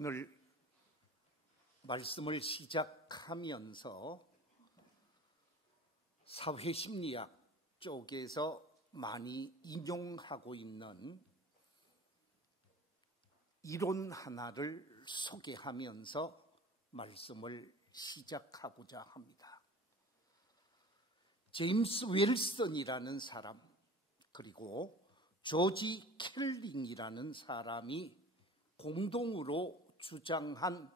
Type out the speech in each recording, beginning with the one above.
오늘 말씀을 시작하면서 사회심리학 쪽에서 많이 인용하고 있는 이론 하나를 소개하면서 말씀을 시작하고자 합니다. 제임스 웰슨이라는 사람, 그리고 조지 켈링이라는 사람이 공동으로 주장한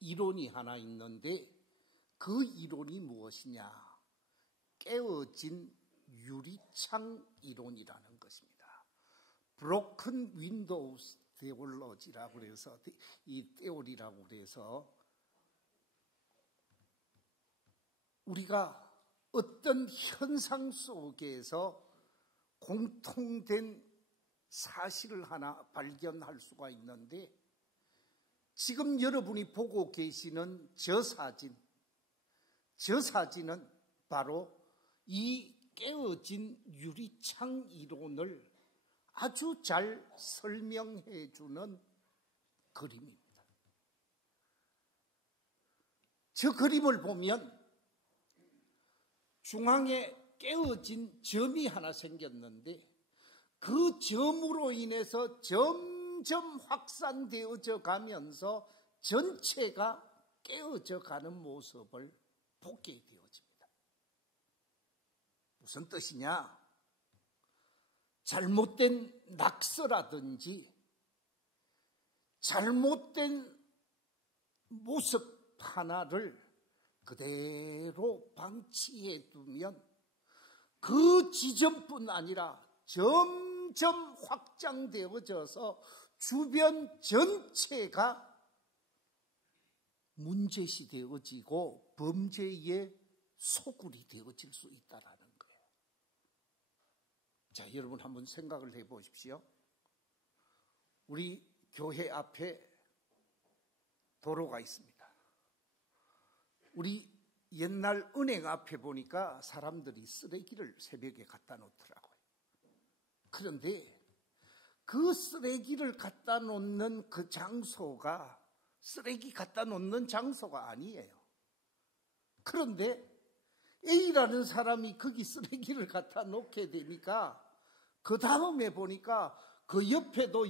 이론이 하나 있는데, 그 이론이 무엇이냐? 깨어진 유리창 이론이라는 것입니다. Broken Windows Theology라고 해서, 이 테오리라고 해서 우리가 어떤 현상 속에서 공통된 사실을 하나 발견할 수가 있는데, 지금 여러분이 보고 계시는 저 사진은 바로 이 깨어진 유리창 이론을 아주 잘 설명해 주는 그림입니다. 저 그림을 보면 중앙에 깨어진 점이 하나 생겼는데, 그 점으로 인해서 점점 확산되어져 가면서 전체가 깨어져 가는 모습을 보게 되어집니다. 무슨 뜻이냐? 잘못된 낙서라든지 잘못된 모습 하나를 그대로 방치해 두면 그 지점뿐 아니라 점점 확장되어져서 주변 전체가 문제시 되어지고 범죄의 소굴이 되어질 수 있다는 거예요. 자, 여러분 한번 생각을 해보십시오. 우리 교회 앞에 도로가 있습니다. 우리 옛날 은행 앞에 보니까 사람들이 쓰레기를 새벽에 갖다 놓더라고요. 그런데 그 쓰레기를 갖다 놓는 그 장소가 쓰레기 갖다 놓는 장소가 아니에요. 그런데 A라는 사람이 거기 쓰레기를 갖다 놓게 되니까 그 다음에 보니까 그 옆에도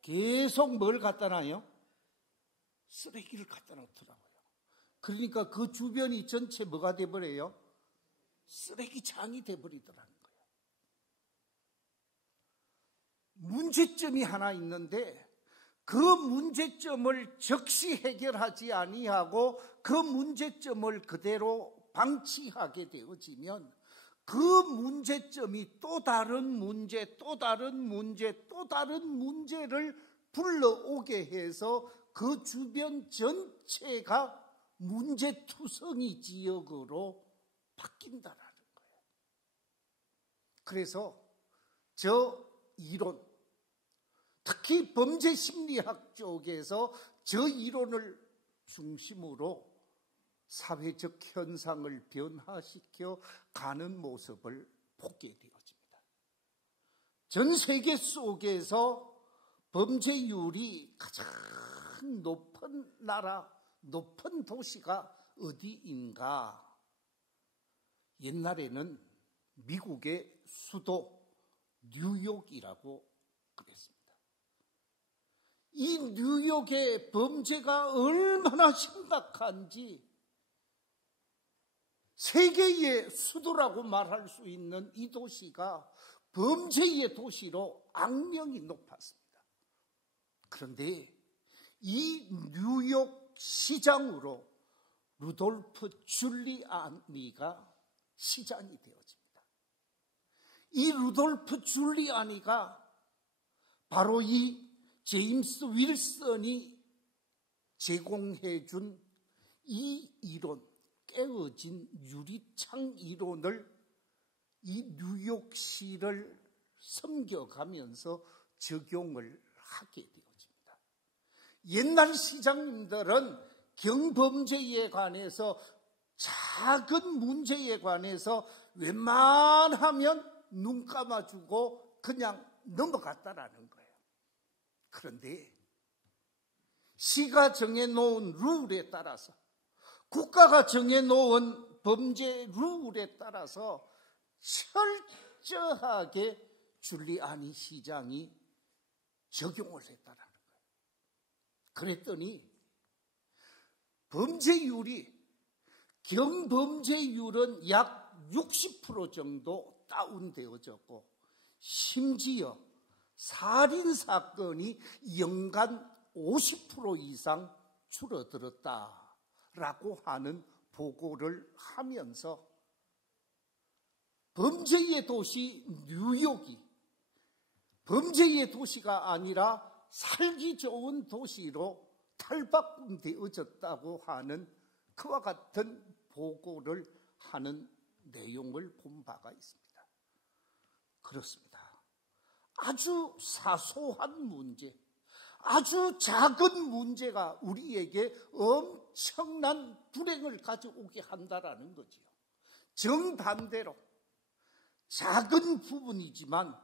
계속 뭘 갖다 놔요? 쓰레기를 갖다 놓더라고요. 그러니까 그 주변이 전체 뭐가 돼버려요? 쓰레기장이 돼버리더라는 거예요. 문제점이 하나 있는데, 그 문제점을 즉시 해결하지 아니하고 그 문제점을 그대로 방치하게 되어지면 그 문제점이 또 다른 문제를 불러오게 해서 그 주변 전체가 문제투성이 지역으로 바뀐다라는 거예요. 그래서 저 이론, 특히 범죄 심리학 쪽에서 저 이론을 중심으로 사회적 현상을 변화시켜 가는 모습을 보게 되어집니다. 전 세계 속에서 범죄율이 가장 높은 나라, 높은 도시가 어디인가? 옛날에는 미국의 수도 뉴욕이라고 그랬습니다. 이 뉴욕의 범죄가 얼마나 심각한지 세계의 수도라고 말할 수 있는 이 도시가 범죄의 도시로 악명이 높았습니다. 그런데 이 뉴욕 시장으로 루돌프 줄리아니가 시장이 되어집니다. 이 루돌프 줄리아니가 바로 이 제임스 윌슨이 제공해 준 이 이론, 깨어진 유리창 이론을 이 뉴욕시를 섬겨가면서 적용을 하게 되어집니다. 옛날 시장님들은 경범죄에 관해서, 작은 문제에 관해서 웬만하면 눈 감아주고 그냥 넘어갔다라는 거예요. 그런데 시가 정해놓은 룰에 따라서, 국가가 정해놓은 범죄 룰에 따라서 철저하게 줄리아니 시장이 적용을 했다라는 거예요. 그랬더니 경범죄율은 약 60% 정도 다운되어졌고, 심지어 살인사건이 연간 50% 이상 줄어들었다라고 하는 보고를 하면서 범죄의 도시 뉴욕이 범죄의 도시가 아니라 살기 좋은 도시로 탈바꿈되어졌다고 하는 그와 같은 보고를 하는 내용을 본 바가 있습니다. 그렇습니다. 아주 사소한 문제, 아주 작은 문제가 우리에게 엄청난 불행을 가져오게 한다라는 거지요. 정반대로 작은 부분이지만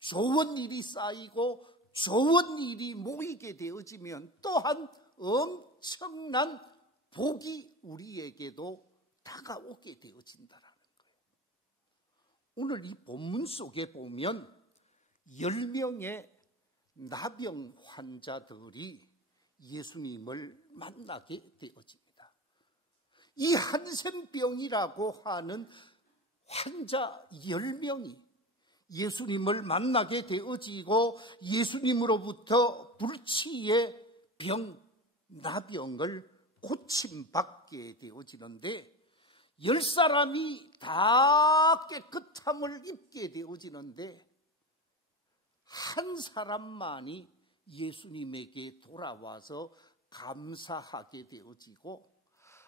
좋은 일이 쌓이고 좋은 일이 모이게 되어지면 또한 엄청난 복이 우리에게도 다가오게 되어진다라는 거예요. 오늘 이 본문 속에 보면 10명의 나병 환자들이 예수님을 만나게 되어집니다. 이 한센병이라고 하는 환자 10명이 예수님을 만나게 되어지고 예수님으로부터 불치의 병, 나병을 고침받게 되어지는데 10사람이 다 깨끗함을 입게 되어지는데 한 사람만이 예수님에게 돌아와서 감사하게 되어지고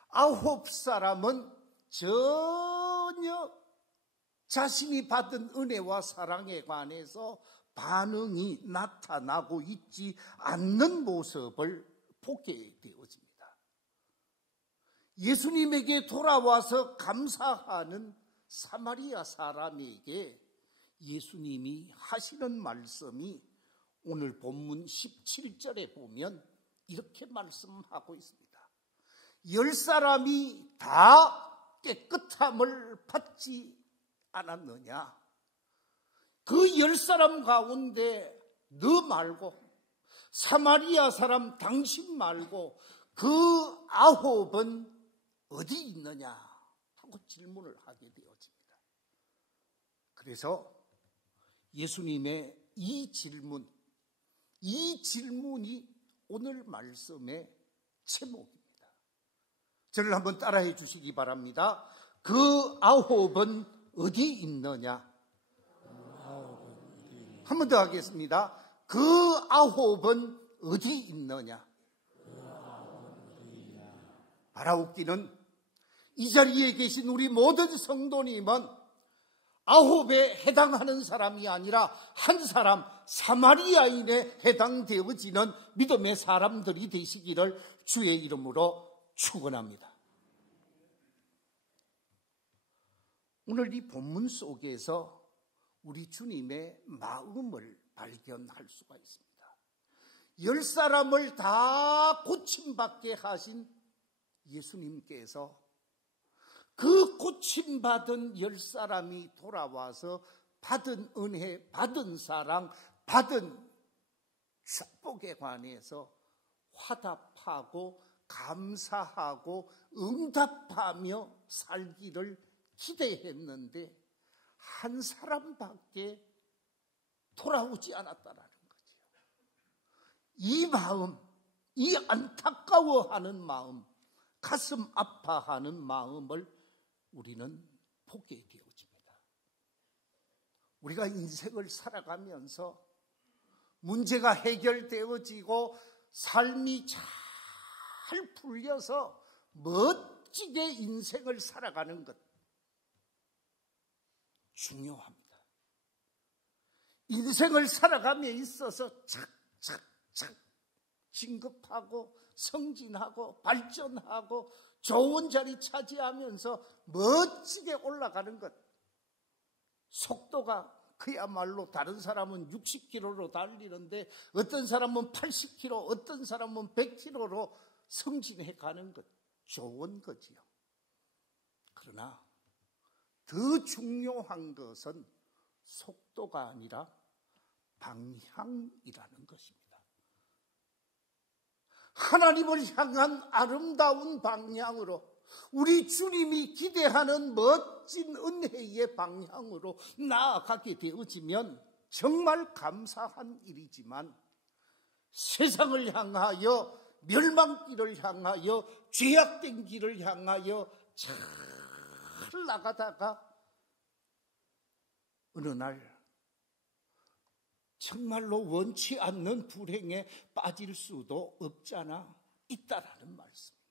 9사람은 전혀 자신이 받은 은혜와 사랑에 관해서 반응이 나타나고 있지 않는 모습을 보게 되어집니다. 예수님에게 돌아와서 감사하는 사마리아 사람에게 예수님이 하시는 말씀이 오늘 본문 17절에 보면 이렇게 말씀하고 있습니다. 10사람이 다 깨끗함을 받지 않았느냐? 그 10사람 가운데 너 말고 사마리아 사람 당신 말고 그 9은 어디 있느냐? 하고 질문을 하게 되어집니다. 그래서 예수님의 이 질문이 오늘 말씀의 제목입니다. 저를 한번 따라해 주시기 바랍니다. 그 9은 어디 있느냐? 한 번 더 하겠습니다. 그 9은 어디 있느냐? 바라옵기는 이 자리에 계신 우리 모든 성도님은 9에 해당하는 사람이 아니라 한 사람 사마리아인에 해당되어지는 믿음의 사람들이 되시기를 주의 이름으로 축원합니다. 오늘 이 본문 속에서 우리 주님의 마음을 발견할 수가 있습니다. 10사람을 다 고침받게 하신 예수님께서 그 고침받은 10사람이 돌아와서 받은 은혜, 받은 사랑, 받은 축복에 관해서 화답하고 감사하고 응답하며 살기를 기대했는데 한 사람밖에 돌아오지 않았다라는 거죠. 이 마음, 이 안타까워하는 마음, 가슴 아파하는 마음을 우리는 보게 되어집니다. 우리가 인생을 살아가면서 문제가 해결되어지고 삶이 잘 풀려서 멋지게 인생을 살아가는 것 중요합니다. 인생을 살아감에 있어서 착착착 진급하고 성진하고 발전하고 좋은 자리 차지하면서 멋지게 올라가는 것 속도가 그야말로 다른 사람은 60km로 달리는데 어떤 사람은 80km, 어떤 사람은 100km로 승진해 가는 것 좋은 거지요. 그러나 더 중요한 것은 속도가 아니라 방향이라는 것입니다. 하나님을 향한 아름다운 방향으로, 우리 주님이 기대하는 멋진 은혜의 방향으로 나아가게 되어지면 정말 감사한 일이지만, 세상을 향하여, 멸망길을 향하여, 죄악된 길을 향하여 잘 나가다가 어느 날 정말로 원치 않는 불행에 빠질 수도 없잖아 있다라는 말씀입니다.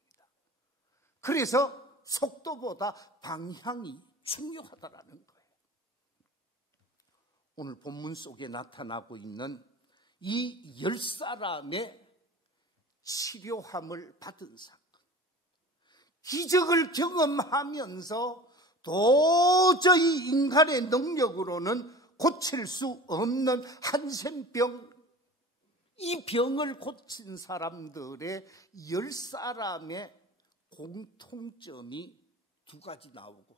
그래서 속도보다 방향이 중요하다라는 거예요. 오늘 본문 속에 나타나고 있는 이 10사람의 치료함을 받은 사건, 기적을 경험하면서 도저히 인간의 능력으로는 고칠 수 없는 한센병, 이 병을 고친 사람들의 10사람의 공통점이 두 가지 나오고,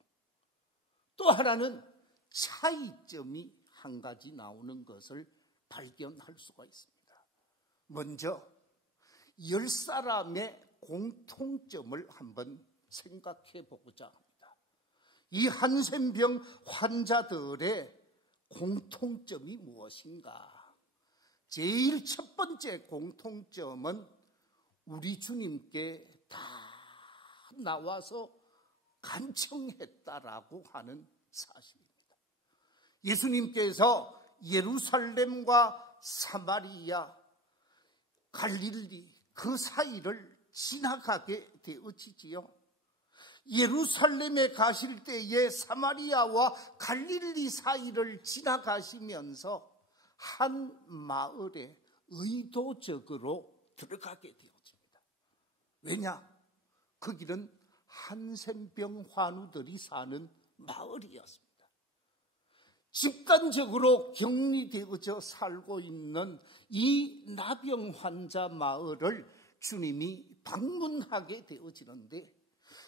또 하나는 차이점이 한 가지 나오는 것을 발견할 수가 있습니다. 먼저 10사람의 공통점을 한번 생각해 보고자 합니다. 이 한센병 환자들의 공통점이 무엇인가? 제일 첫 번째 공통점은 우리 주님께 다 나와서 간청했다라고 하는 사실입니다. 예수님께서 예루살렘과 사마리아, 갈릴리 그 사이를 지나가게 되어지지요. 예루살렘에 가실 때에 사마리아와 갈릴리 사이를 지나가시면서 한 마을에 의도적으로 들어가게 되어집니다. 왜냐? 그 길은 한센병 환우들이 사는 마을이었습니다. 집단적으로 격리되어져 살고 있는 이 나병 환자 마을을 주님이 방문하게 되어지는데,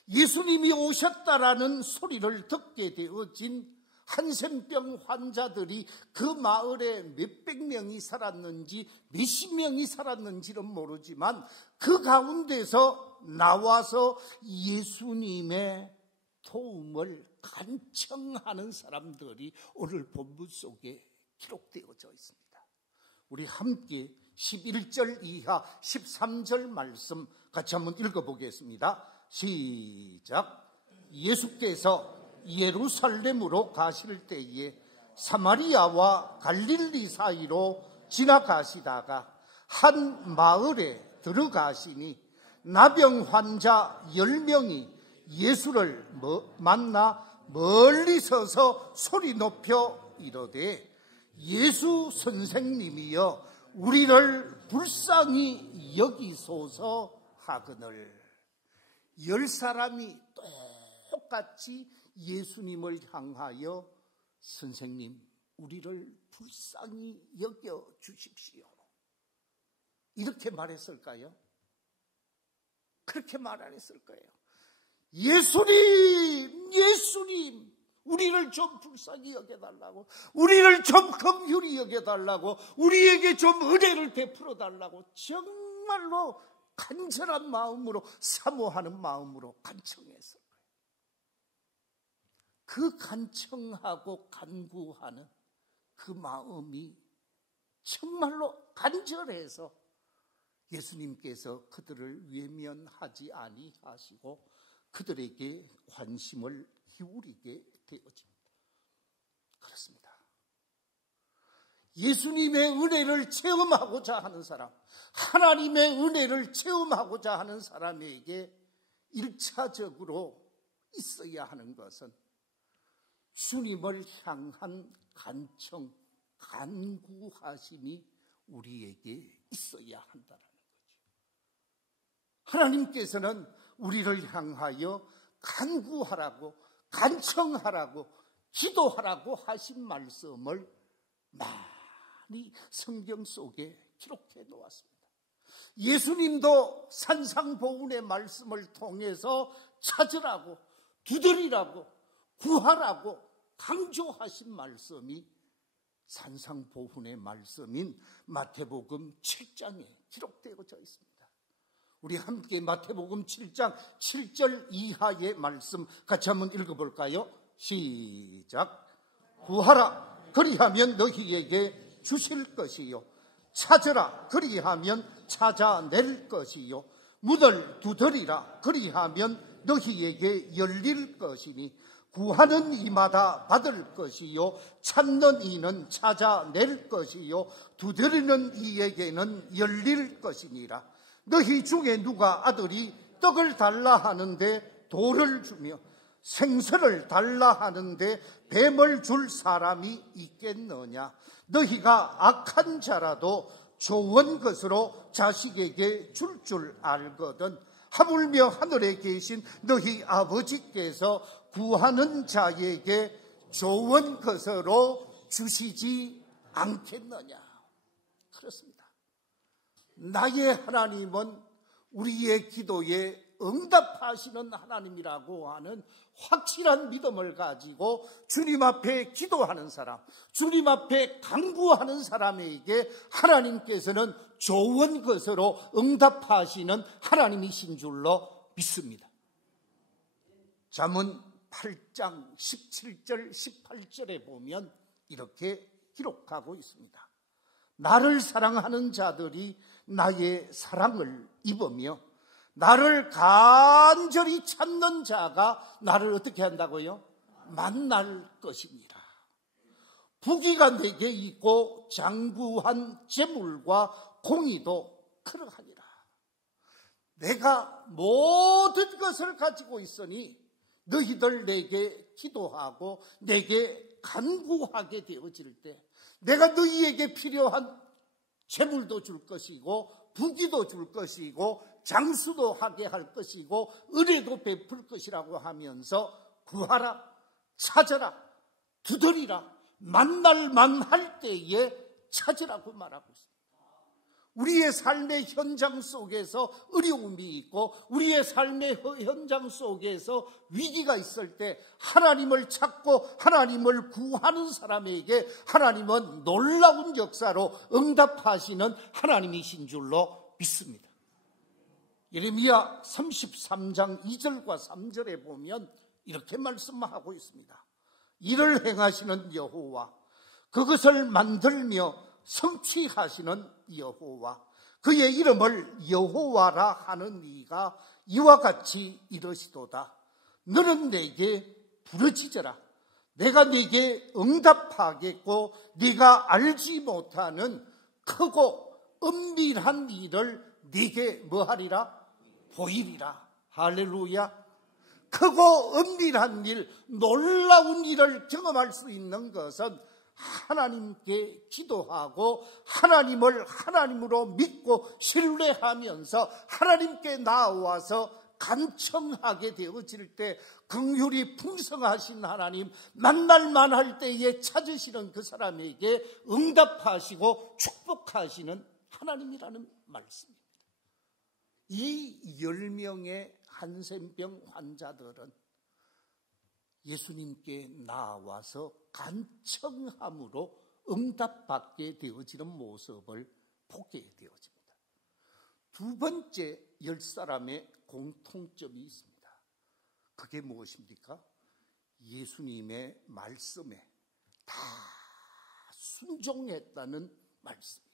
예수님이 오셨다라는 소리를 듣게 되어진 한센병 환자들이 그 마을에 몇백 명이 살았는지 몇십 명이 살았는지는 모르지만 그 가운데서 나와서 예수님의 도움을 간청하는 사람들이 오늘 본문 속에 기록되어져 있습니다. 우리 함께 11절 이하 13절 말씀 같이 한번 읽어보겠습니다. 시작. 예수께서 예루살렘으로 가실 때에 사마리아와 갈릴리 사이로 지나가시다가 한 마을에 들어가시니 나병 환자 10명이 예수를 만나 멀리 서서 소리 높여 이르되, 예수 선생님이여 우리를 불쌍히 여기소서 하거늘. 10사람이 똑같이 예수님을 향하여 선생님, 우리를 불쌍히 여겨 주십시오, 이렇게 말했을까요? 그렇게 말 안 했을 거예요. 예수님, 예수님, 우리를 좀 불쌍히 여겨달라고, 우리를 좀 긍휼히 여겨달라고, 우리에게 좀 은혜를 베풀어 달라고 정말로 간절한 마음으로, 사모하는 마음으로 간청했을 거예요. 그 간청하고 간구하는 그 마음이 정말로 간절해서 예수님께서 그들을 외면하지 아니하시고 그들에게 관심을 기울이게 되어집니다. 그렇습니다. 예수님의 은혜를 체험하고자 하는 사람, 하나님의 은혜를 체험하고자 하는 사람에게 1차적으로 있어야 하는 것은 주님을 향한 간청, 간구하심이 우리에게 있어야 한다는 거죠. 하나님께서는 우리를 향하여 간구하라고, 간청하라고, 기도하라고 하신 말씀을 많이 성경 속에 기록해 놓았습니다. 예수님도 산상보훈의 말씀을 통해서 찾으라고, 두드리라고, 구하라고 강조하신 말씀이 산상보훈의 말씀인 마태복음 7장에 기록되어져 있습니다. 우리 함께 마태복음 7장 7절 이하의 말씀 같이 한번 읽어볼까요? 시작. 구하라 그리하면 너희에게 주실 것이요, 찾으라 그리하면 찾아낼 것이요, 문을 두드리라 그리하면 너희에게 열릴 것이니 구하는 이마다 받을 것이요, 찾는 이는 찾아낼 것이요, 두드리는 이에게는 열릴 것이니라. 너희 중에 누가 아들이 떡을 달라 하는데 돌을 주며 생선을 달라 하는데 뱀을 줄 사람이 있겠느냐? 너희가 악한 자라도 좋은 것으로 자식에게 줄 알거든. 하물며 하늘에 계신 너희 아버지께서 구하는 자에게 좋은 것으로 주시지 않겠느냐? 그렇습니다. 나의 하나님은 우리의 기도에 응답하시는 하나님이라고 하는 확실한 믿음을 가지고 주님 앞에 기도하는 사람, 주님 앞에 간구하는 사람에게 하나님께서는 좋은 것으로 응답하시는 하나님이신 줄로 믿습니다. 잠언 8장 17절 18절에 보면 이렇게 기록하고 있습니다. 나를 사랑하는 자들이 나의 사랑을 입으며 나를 간절히 찾는 자가 나를 어떻게 한다고요? 만날 것이니라. 부귀가 내게 있고 장구한 재물과 공의도 그러하니라. 내가 모든 것을 가지고 있으니 너희들 내게 기도하고 내게 간구하게 되어질 때 내가 너희에게 필요한 재물도 줄 것이고 부귀도 줄 것이고 장수도 하게 할 것이고 은혜도 베풀 것이라고 하면서 구하라, 찾아라, 두드리라, 만날만 할 때에 찾으라고 말하고 있습니다. 우리의 삶의 현장 속에서 어려움이 있고 우리의 삶의 현장 속에서 위기가 있을 때 하나님을 찾고 하나님을 구하는 사람에게 하나님은 놀라운 역사로 응답하시는 하나님이신 줄로 믿습니다. 예레미야 33장 2절과 3절에 보면 이렇게 말씀하고 있습니다. 이를 행하시는 여호와, 그것을 만들며 성취하시는 여호와, 그의 이름을 여호와라 하는 이가 이와 같이 이르시도다. 너는 내게 부르짖어라. 내가 네게 응답하겠고 네가 알지 못하는 크고 은밀한 일을 네게 뭐하리라? 보이리라. 할렐루야. 크고 은밀한 일, 놀라운 일을 경험할 수 있는 것은 하나님께 기도하고 하나님을 하나님으로 믿고 신뢰하면서 하나님께 나와서 간청하게 되어질 때 긍휼이 풍성하신 하나님, 만날만 할 때에 찾으시는 그 사람에게 응답하시고 축복하시는 하나님이라는 말씀입니다. 이 10명의 한센병 환자들은 예수님께 나와서 간청함으로 응답받게 되어지는 모습을 보게 되어집니다. 두 번째 10사람의 공통점이 있습니다. 그게 무엇입니까? 예수님의 말씀에 다 순종했다는 말씀입니다.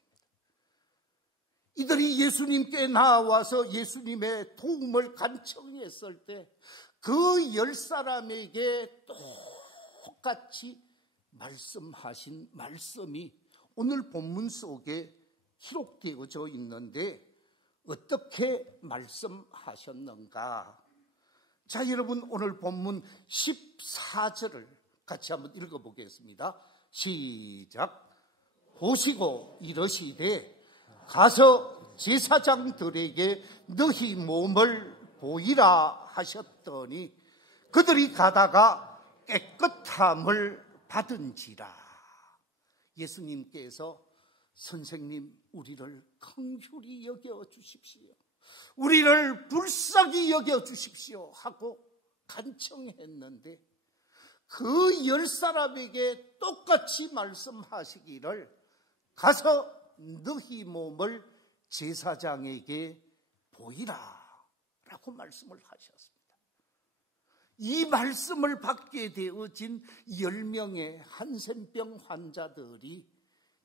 이들이 예수님께 나와서 예수님의 도움을 간청했을 때 그 10사람에게 똑같이 말씀하신 말씀이 오늘 본문 속에 기록되어져 있는데 어떻게 말씀하셨는가? 자, 여러분, 오늘 본문 14절을 같이 한번 읽어보겠습니다. 시작. 보시고 이르시되 가서 제사장들에게 너희 몸을 보이라 하셨더니 그들이 가다가 깨끗함을 받은지라. 예수님께서 선생님, 우리를 긍휼히 여겨 주십시오, 우리를 불쌍히 여겨 주십시오 하고 간청했는데, 그 10사람에게 똑같이 말씀하시기를 가서 너희 몸을 제사장에게 보이라 라고 말씀을 하셨습니다. 이 말씀을 받게 되어진 10명의 한센병 환자들이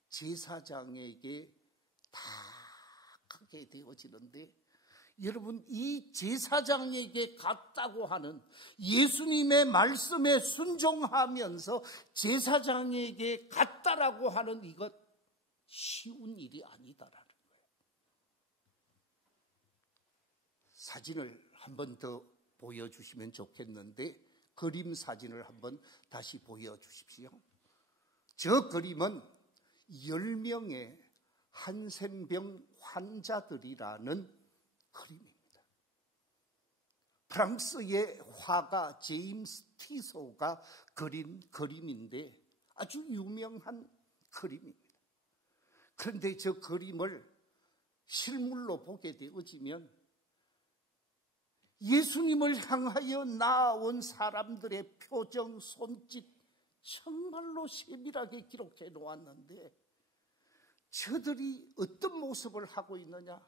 제사장에게 다 가게 되어지는데, 여러분, 이 제사장에게 갔다고 하는 예수님의 말씀에 순종하면서 제사장에게 갔다라고 하는 이것 쉬운 일이 아니다라는 거예요. 사진을 한 번 더 보여주시면 좋겠는데, 그림 사진을 한번 다시 보여주십시오. 저 그림은 10명의 한센병 환자들이라는 그림입니다. 프랑스의 화가 제임스 티소가 그린 그림인데 아주 유명한 그림입니다. 그런데 저 그림을 실물로 보게 되어지면 예수님을 향하여 나아온 사람들의 표정, 손짓 정말로 세밀하게 기록해 놓았는데, 저들이 어떤 모습을 하고 있느냐?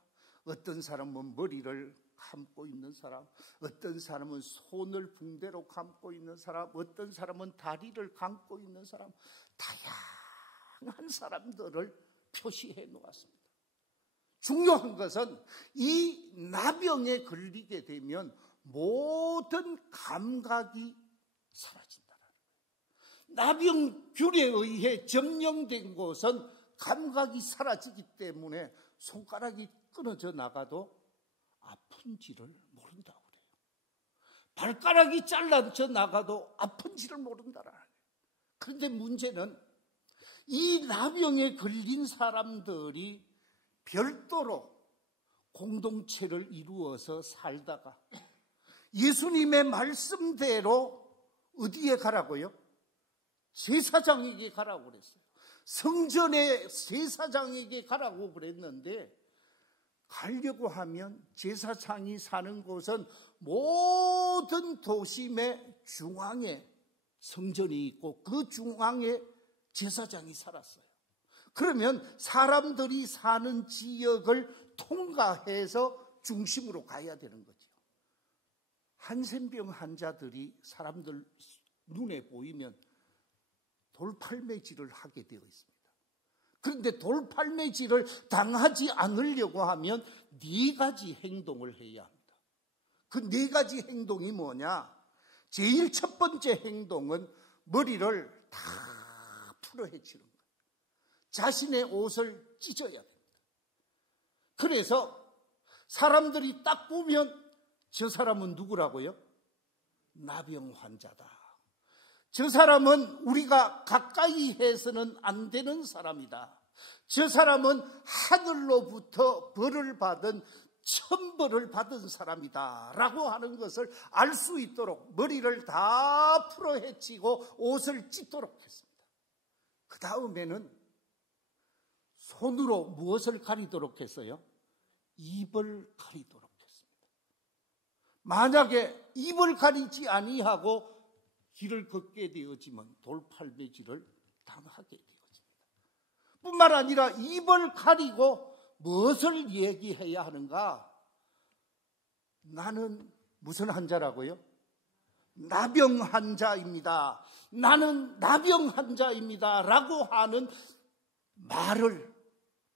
어떤 사람은 머리를 감고 있는 사람, 어떤 사람은 손을 붕대로 감고 있는 사람, 어떤 사람은 다리를 감고 있는 사람, 다양한 사람들을 표시해 놓았습니다. 중요한 것은 이 나병에 걸리게 되면 모든 감각이 사라진다는 거예요. 나병균에 의해 점령된 곳은 감각이 사라지기 때문에 손가락이 끊어져 나가도 아픈지를 모른다고 그래요. 발가락이 잘라져 나가도 아픈지를 모른다라는 거예요. 그런데 문제는 이 나병에 걸린 사람들이 별도로 공동체를 이루어서 살다가 예수님의 말씀대로 어디에 가라고요? 제사장에게 가라고 그랬어요. 성전의 제사장에게 가라고 그랬는데, 가려고 하면 제사장이 사는 곳은 모든 도심의 중앙에 성전이 있고 그 중앙에 제사장이 살았어요. 그러면 사람들이 사는 지역을 통과해서 중심으로 가야 되는 거죠. 한센병 환자들이 사람들 눈에 보이면 돌팔매질을 하게 되어 있습니다. 그런데 돌팔매질을 당하지 않으려고 하면 4가지 행동을 해야 합니다. 그 4가지 행동이 뭐냐? 제일 첫 번째 행동은 머리를 다 풀어헤치는 거예요. 자신의 옷을 찢어야 됩니다. 그래서 사람들이 딱 보면 저 사람은 누구라고요? 나병 환자다. 저 사람은 우리가 가까이 해서는 안 되는 사람이다. 저 사람은 하늘로부터 벌을 받은 천벌을 받은 사람이다 라고 하는 것을 알 수 있도록 머리를 다 풀어헤치고 옷을 찢도록 했습니다. 그 다음에는 손으로 무엇을 가리도록 했어요? 입을 가리도록 했습니다. 만약에 입을 가리지 아니하고 길을 걷게 되어지면 돌팔매질을 당하게 되어집니다. 뿐만 아니라 입을 가리고 무엇을 얘기해야 하는가? 나는 무슨 환자라고요? 나병 환자입니다. 나는 나병 환자입니다. 라고 하는 말을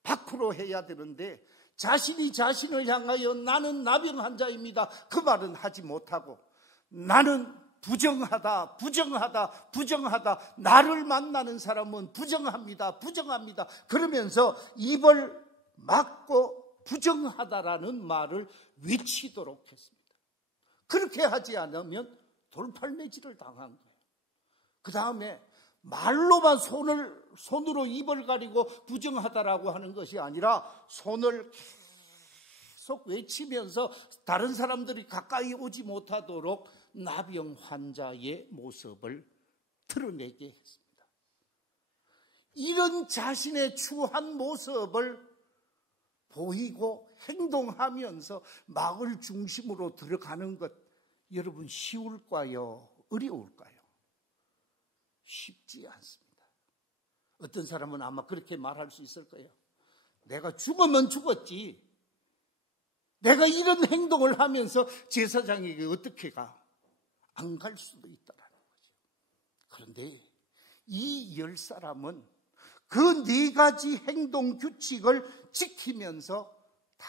밖으로 해야 되는데, 자신이 자신을 향하여 나는 나병 환자입니다. 그 말은 하지 못하고 나는 부정하다, 부정하다, 부정하다. 나를 만나는 사람은 부정합니다, 부정합니다. 그러면서 입을 막고 부정하다라는 말을 외치도록 했습니다. 그렇게 하지 않으면 돌팔매질을 당한 거예요. 그 다음에 말로만 손으로 입을 가리고 부정하다라고 하는 것이 아니라 손을 계속 외치면서 다른 사람들이 가까이 오지 못하도록 나병 환자의 모습을 드러내게 했습니다. 이런 자신의 추한 모습을 보이고 행동하면서 마을 중심으로 들어가는 것, 여러분 쉬울까요? 어려울까요? 쉽지 않습니다. 어떤 사람은 아마 그렇게 말할 수 있을 거예요. 내가 죽으면 죽었지, 내가 이런 행동을 하면서 제사장에게 어떻게 가? 안 갈 수도 있다라는 거죠. 그런데 이 10사람은 그 4가지 행동 규칙을 지키면서 다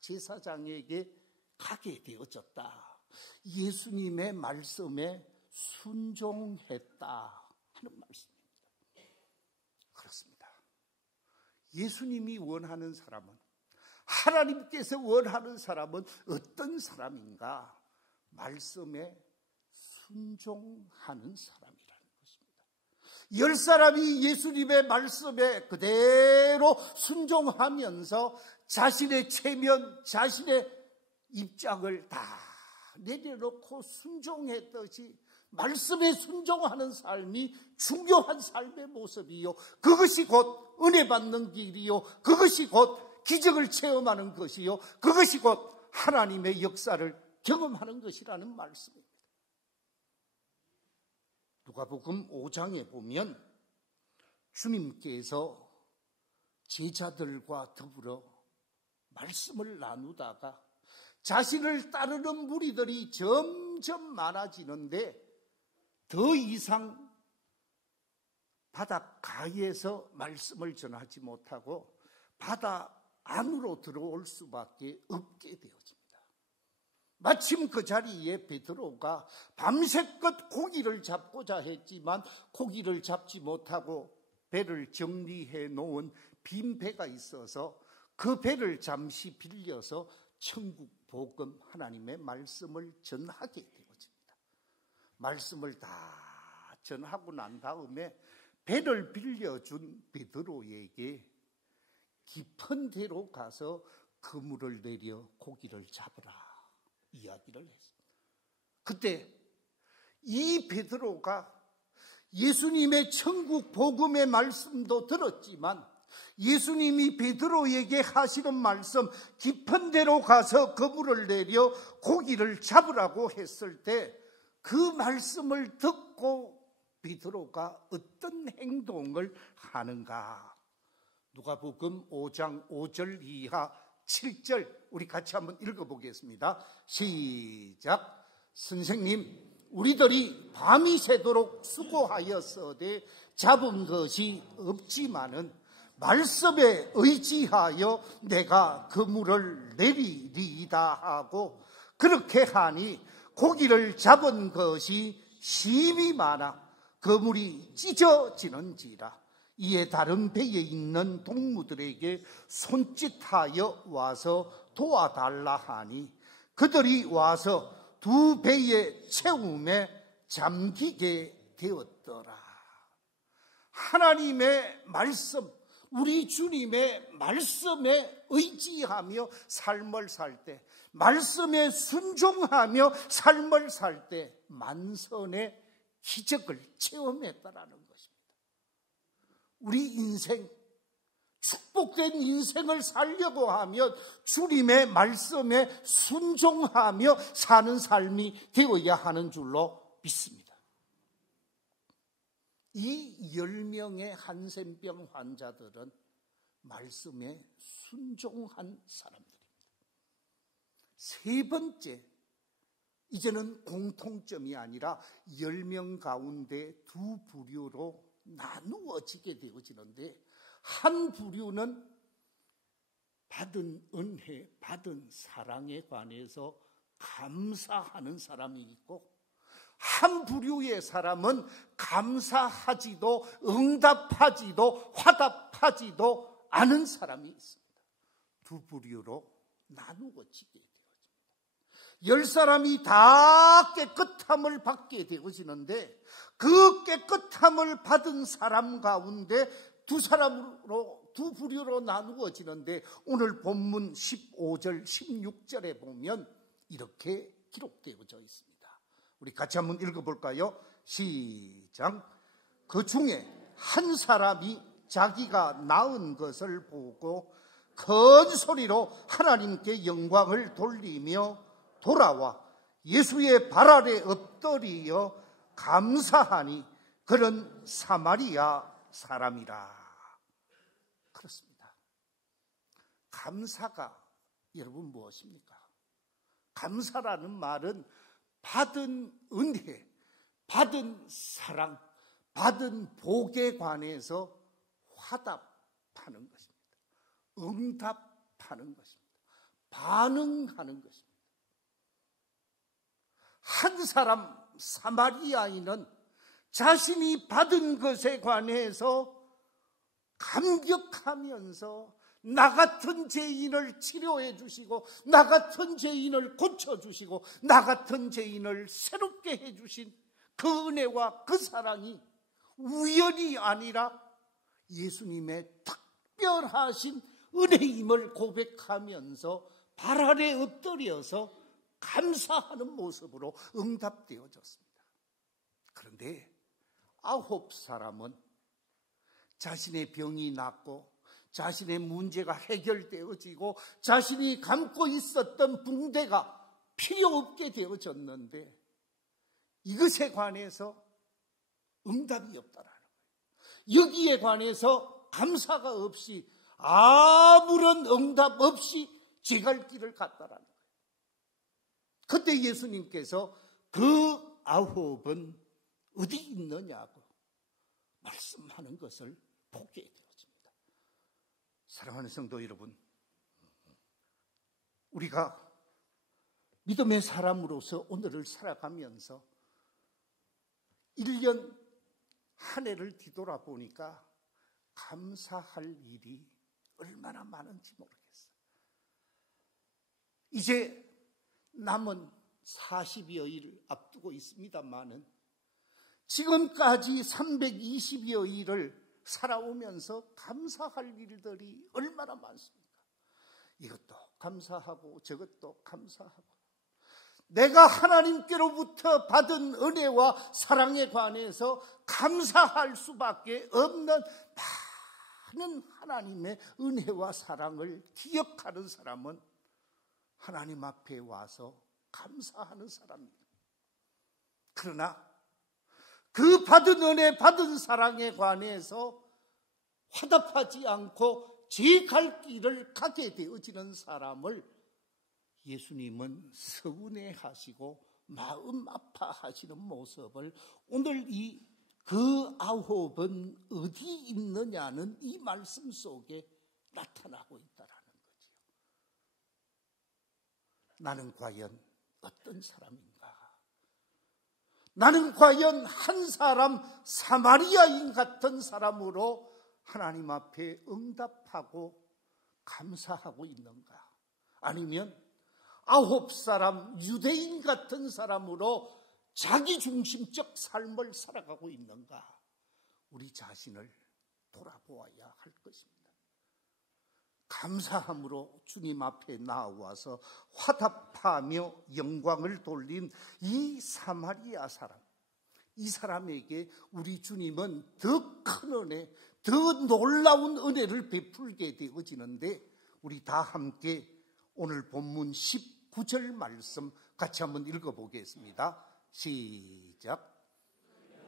제사장에게 가게 되어졌다. 예수님의 말씀에 순종했다 하는 말씀입니다. 그렇습니다. 예수님이 원하는 사람은, 하나님께서 원하는 사람은 어떤 사람인가? 말씀에 순종하는 사람이라는 것입니다. 10사람이 예수님의 말씀에 그대로 순종하면서 자신의 체면, 자신의 입장을 다 내려놓고 순종했듯이 말씀에 순종하는 삶이 중요한 삶의 모습이요, 그것이 곧 은혜 받는 길이요, 그것이 곧 기적을 체험하는 것이요, 그것이 곧 하나님의 역사를 경험하는 것이라는 말씀입니다. 누가복음 5장에 보면 주님께서 제자들과 더불어 말씀을 나누다가 자신을 따르는 무리들이 점점 많아지는데 더 이상 바닷가에서 말씀을 전하지 못하고 바다 안으로 들어올 수밖에 없게 되어집니다. 마침 그 자리에 베드로가 밤새껏 고기를 잡고자 했지만 고기를 잡지 못하고 배를 정리해 놓은 빈 배가 있어서 그 배를 잠시 빌려서 천국 복음, 하나님의 말씀을 전하게 되어집니다. 말씀을 다 전하고 난 다음에 배를 빌려준 베드로에게 깊은 데로 가서 그물을 내려 고기를 잡으라 이야기를 했습니다. 그때 이 베드로가 예수님의 천국 복음의 말씀도 들었지만 예수님이 베드로에게 하시는 말씀, 깊은 데로 가서 그물을 내려 고기를 잡으라고 했을 때 그 말씀을 듣고 베드로가 어떤 행동을 하는가? 누가복음 5장 5절 이하 7절 우리 같이 한번 읽어보겠습니다. 시작. 선생님, 우리들이 밤이 새도록 수고하였으되 잡은 것이 없지만은 말씀에 의지하여 내가 그물을 내리리이다 하고 그렇게 하니 고기를 잡은 것이 심히 많아 그물이 찢어지는지라. 이에 다른 배에 있는 동무들에게 손짓하여 와서 도와달라 하니 그들이 와서 2 배의 채움에 잠기게 되었더라. 하나님의 말씀, 우리 주님의 말씀에 의지하며 삶을 살 때, 말씀에 순종하며 삶을 살 때 만선의 기적을 체험했다라는 것입니다. 우리 인생, 축복된 인생을 살려고 하면 주님의 말씀에 순종하며 사는 삶이 되어야 하는 줄로 믿습니다. 이 10명의 한센병 환자들은 말씀에 순종한 사람들입니다. 3번째, 이제는 공통점이 아니라 10명 가운데 2 부류로 나누어지게 되어지는데 한 부류는 받은 은혜, 받은 사랑에 관해서 감사하는 사람이 있고 한 부류의 사람은 감사하지도 응답하지도 화답하지도 않은 사람이 있습니다. 2 부류로 나누어지게 되어집니다. 10사람이 다 깨끗함을 받게 되어지는데 그 깨끗함을 받은 사람 가운데 2 부류로 나누어지는데 오늘 본문 15절, 16절에 보면 이렇게 기록되어져 있습니다. 우리 같이 한번 읽어볼까요? 시작. 그 중에 한 사람이 자기가 낳은 것을 보고 큰 소리로 하나님께 영광을 돌리며 돌아와 예수의 발 아래 엎드리어 감사하니 그는 사마리아 사람이라. 그렇습니다. 감사가 여러분 무엇입니까? 감사라는 말은 받은 은혜, 받은 사랑, 받은 복에 관해서 화답하는 것입니다. 응답하는 것입니다. 반응하는 것입니다. 한 사람 사마리아인은 자신이 받은 것에 관해서 감격하면서 나 같은 죄인을 치료해 주시고 나 같은 죄인을 고쳐주시고 나 같은 죄인을 새롭게 해주신 그 은혜와 그 사랑이 우연이 아니라 예수님의 특별하신 은혜임을 고백하면서 발 아래 엎드려서 감사하는 모습으로 응답되어졌습니다. 그런데 9사람은 자신의 병이 낫고 자신의 문제가 해결되어지고 자신이 감고 있었던 붕대가 필요 없게 되어졌는데 이것에 관해서 응답이 없다라는 거예요. 여기에 관해서 감사가 없이 아무런 응답 없이 제 갈 길을 갔다라는 거예요. 그때 예수님께서 그 9은 어디 있느냐고 말씀하는 것을 보게 되어집니다. 사랑하는 성도 여러분, 우리가 믿음의 사람으로서 오늘을 살아가면서 1년 한 해를 뒤돌아보니까 감사할 일이 얼마나 많은지 모르겠어요. 이제 남은 40여일 앞두고 있습니다만은 지금까지 320여일을 살아오면서 감사할 일들이 얼마나 많습니까? 이것도 감사하고 저것도 감사하고 내가 하나님께로부터 받은 은혜와 사랑에 관해서 감사할 수밖에 없는 많은 하나님의 은혜와 사랑을 기억하는 사람은 하나님 앞에 와서 감사하는 사람입니다. 그러나 그 받은 은혜, 받은 사랑에 관해서 화답하지 않고 제 갈 길을 가게 되어지는 사람을 예수님은 서운해하시고 마음 아파하시는 모습을 오늘 그 9은 어디 있느냐는 이 말씀 속에 나타나고 있다라는 거지요. 나는 과연 어떤 사람인가? 나는 과연 한 사람 사마리아인 같은 사람으로 하나님 앞에 응답하고 감사하고 있는가? 아니면 9사람 유대인 같은 사람으로 자기중심적 삶을 살아가고 있는가? 우리 자신을 돌아보아야 할 것입니다. 감사함으로 주님 앞에 나와서 화답하며 영광을 돌린 이 사마리아 사람, 이 사람에게 우리 주님은 더 큰 은혜, 더 놀라운 은혜를 베풀게 되어지는데 우리 다 함께 오늘 본문 19절 말씀 같이 한번 읽어보겠습니다. 시작.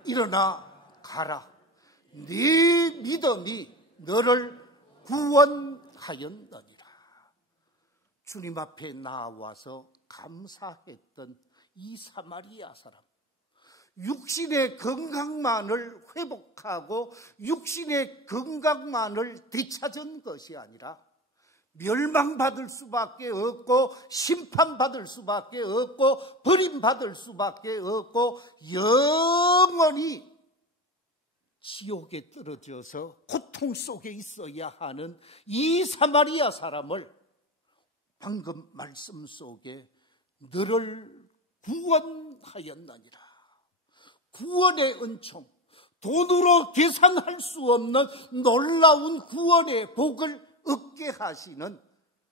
일어나 가라. 네 믿음이 너를 구원하였느니라. 주님 앞에 나와서 감사했던 이 사마리아 사람, 육신의 건강만을 회복하고 육신의 건강만을 되찾은 것이 아니라 멸망받을 수밖에 없고 심판받을 수밖에 없고 버림받을 수밖에 없고 영원히 지옥에 떨어져서 고통 속에 있어야 하는 이 사마리아 사람을 방금 말씀 속에 너를 구원하였느니라. 구원의 은총, 돈으로 계산할 수 없는 놀라운 구원의 복을 얻게 하시는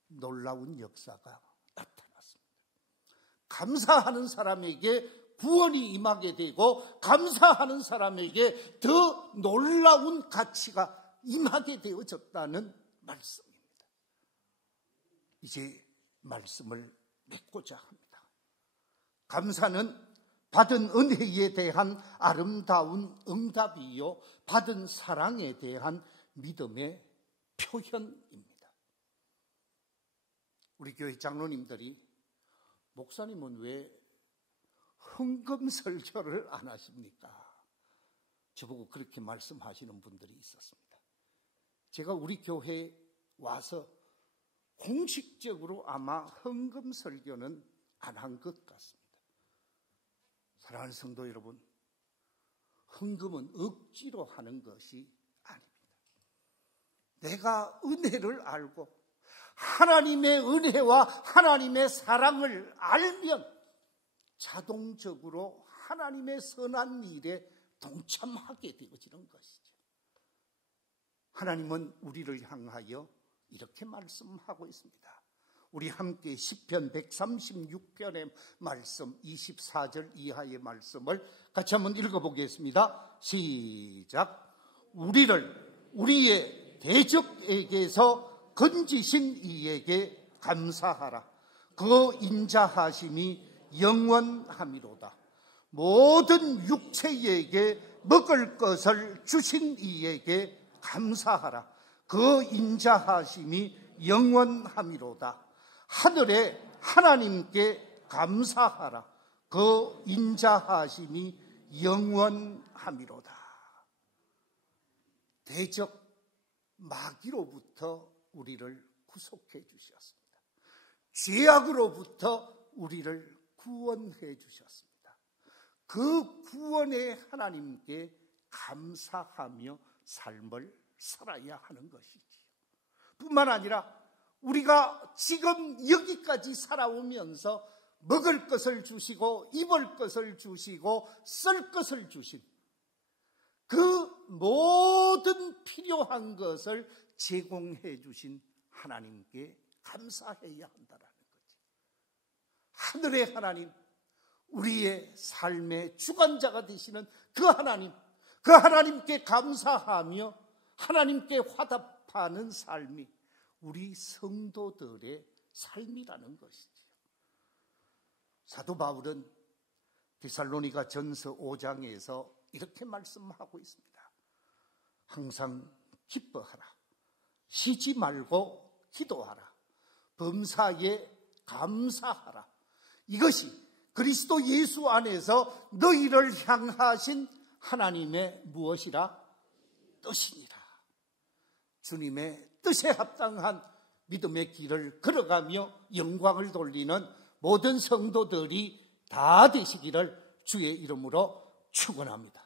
놀라운 역사가 나타났습니다. 감사하는 사람에게 구원이 임하게 되고 감사하는 사람에게 더 놀라운 가치가 임하게 되어졌다는 말씀입니다. 이제 말씀을 맺고자 합니다. 감사는 받은 은혜에 대한 아름다운 응답이요, 받은 사랑에 대한 믿음의 표현입니다. 우리 교회 장로님들이 목사님은 왜 헌금 설교를 안 하십니까? 저보고 그렇게 말씀하시는 분들이 있었습니다. 제가 우리 교회에 와서 공식적으로 아마 헌금 설교는 안 한 것 같습니다. 사랑하는 성도 여러분, 헌금은 억지로 하는 것이 아닙니다. 내가 은혜를 알고 하나님의 은혜와 하나님의 사랑을 알면 자동적으로 하나님의 선한 일에 동참하게 되어지는 것이죠. 하나님은 우리를 향하여 이렇게 말씀하고 있습니다. 우리 함께 시편 136편의 말씀 24절 이하의 말씀을 같이 한번 읽어보겠습니다. 시작. 우리를 우리의 대적에게서 건지신 이에게 감사하라. 그 인자하심이 영원함이로다. 모든 육체에게 먹을 것을 주신 이에게 감사하라. 그 인자하심이 영원함이로다. 하늘의 하나님께 감사하라. 그 인자하심이 영원함이로다. 대적 마귀로부터 우리를 구속해 주셨습니다. 죄악으로부터 우리를 구원해 주셨습니다. 그 구원의 하나님께 감사하며 삶을 살아야 하는 것이지요. 뿐만 아니라 우리가 지금 여기까지 살아오면서 먹을 것을 주시고 입을 것을 주시고 쓸 것을 주신 그 모든 필요한 것을 제공해 주신 하나님께 감사해야 한다라는 거죠. 하늘의 하나님, 우리의 삶의 주관자가 되시는 그 하나님, 그 하나님께 감사하며 하나님께 화답하는 삶이 우리 성도들의 삶이라는 것이지요. 사도 바울은 데살로니가 전서 5장에서 이렇게 말씀하고 있습니다. 항상 기뻐하라. 쉬지 말고 기도하라. 범사에 감사하라. 이것이 그리스도 예수 안에서 너희를 향하신 하나님의 무엇이라? 뜻이니라. 주님의 뜻에 합당한 믿음의 길을 걸어가며 영광을 돌리는 모든 성도들이 다 되시기를 주의 이름으로 축원합니다.